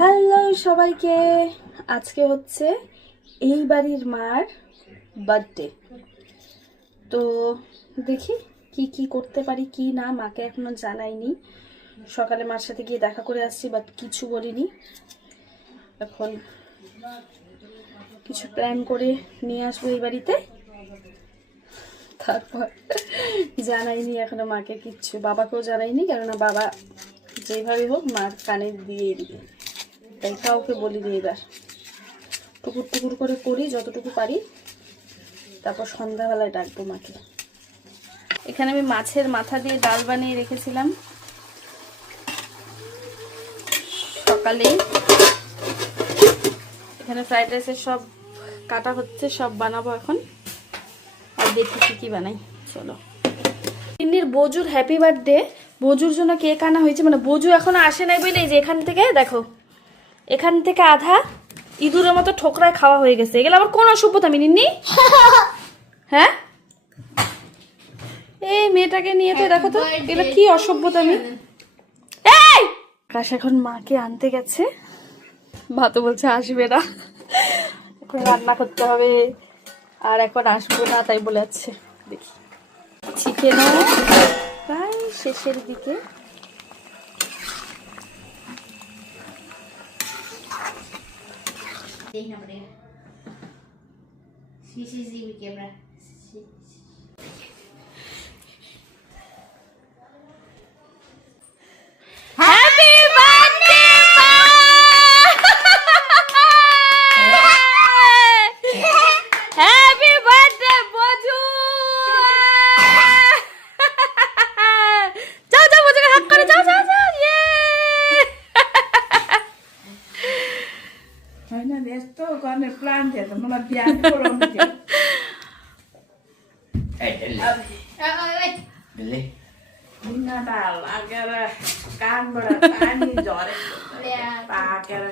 Hello সবাইকে, আজকে হচ্ছে এই বাড়ির মার বার্থডে। তো দেখি কি কি করতে পারি কি না, মাকে এখনো জানাইনি। সকালে মার সাথে গিয়ে দেখা করে আসছি, বাট কিছু বলিনি। এখন কিছু প্ল্যান করে নিয়ে আসবো এই বাড়িতে, তারপর জানাইনি এখনো মাকে কিচ্ছু, বাবাকেও জানাইনি, কেননা বাবা যেভাবে হোক মার কানে দিয়ে দিবে, তাই কাউকে বলিনি। এবার টুকুর টুকুর করে করি যতটুকু পারি, তারপর সন্ধ্যাবেলায় ডাকবো মাকে। এখানে আমি মাছের মাথা দিয়ে ডাল বানিয়ে রেখেছিলাম সকালেই। এখানে ফ্রাইড রাইসের সব কাটা হচ্ছে, সব বানাবো এখন। আর দেখি কি কি বানাই, চলো। তিন্নির বজুর হ্যাপি বার্থডে, বজুর জন্য কেক আনা হয়েছে, মানে বজু এখনো আসে নাই বলে এই যে এখান থেকে দেখো, এখান থেকে আধা ইঁদুরের মতো ঠোকরায় খাওয়া হয়ে গেছে। এগুলো আবার কোন অসভ্যতা আমি নিন্নি? হ্যাঁ, এই মেয়েটাকে নিয়ে তো দেখো তো এগুলো কি অসভ্যতা আমি। এই আকাশ এখন মাকে আনতে গেছে, মা তো বলছে আসবে না, এখন রান্না করতে হবে, আর এখন আসবো না তাই বলে যাচ্ছে। দেখি চিকেনও প্রায় শেষের দিকে। देखना पड़ेगा CCTV camera. Happy birthday happy birthday बजू। जाओ जाओ बजू का हक करो, जाओ जाओ जाओ। ये होइन यस्तो गर्ने प्लान थियो त मलाई बिहान बोलाउनु थियो। ढुङ्गामा लागेर कानबाट पानी झरेको पाकेर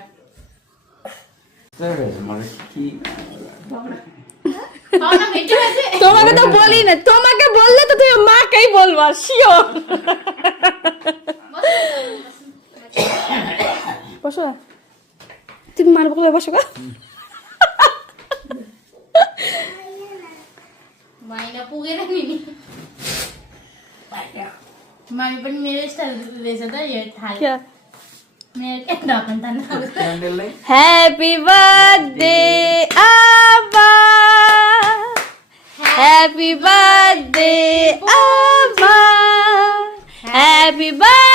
তোমাকে তো বলি না, তোমাকে বললে তো তুমি মাকেই বলবা শিওর। বসো, তুমি মার বলে বসো গা। माइला पुगेर नि मामी पनि मेरो स्टाइल रहेछ त यो थाल क्या मेरो के ढकन तान्नु। हैप्पी बर्थडे आबा, हैप्पी बर्थडे आबा, हैप्पी बर्थडे